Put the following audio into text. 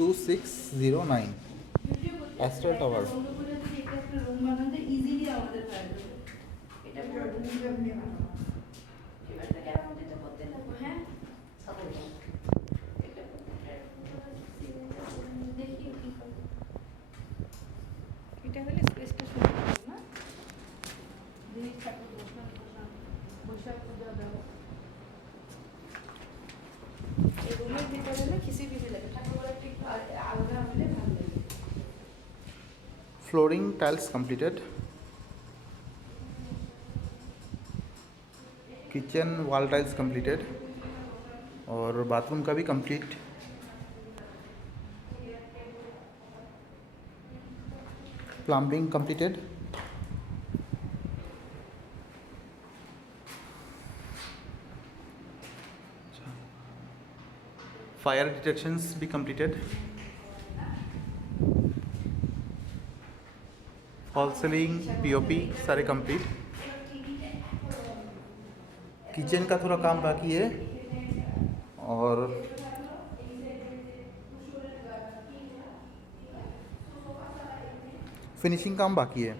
2609 Astral tower. এটা হলে স্পেসটা সুন্দর হবে না? জিনিস ঠাকুর বৈশাখ পূজা দাও। এই রুমের ভিতরে না খিসি লাগে, ঠাকুর একটু আলাদা হলে ভালো লাগে। Flooring tiles completed, kitchen wall tiles completed और बाथरूम का भी complete. Plumbing completed, fire detections भी कंप्लीटेड, फॉल सीलिंग पीओपी सारे कंप्लीट। किचन का थोड़ा काम बाकी है और फिनिशिंग काम बाकी है।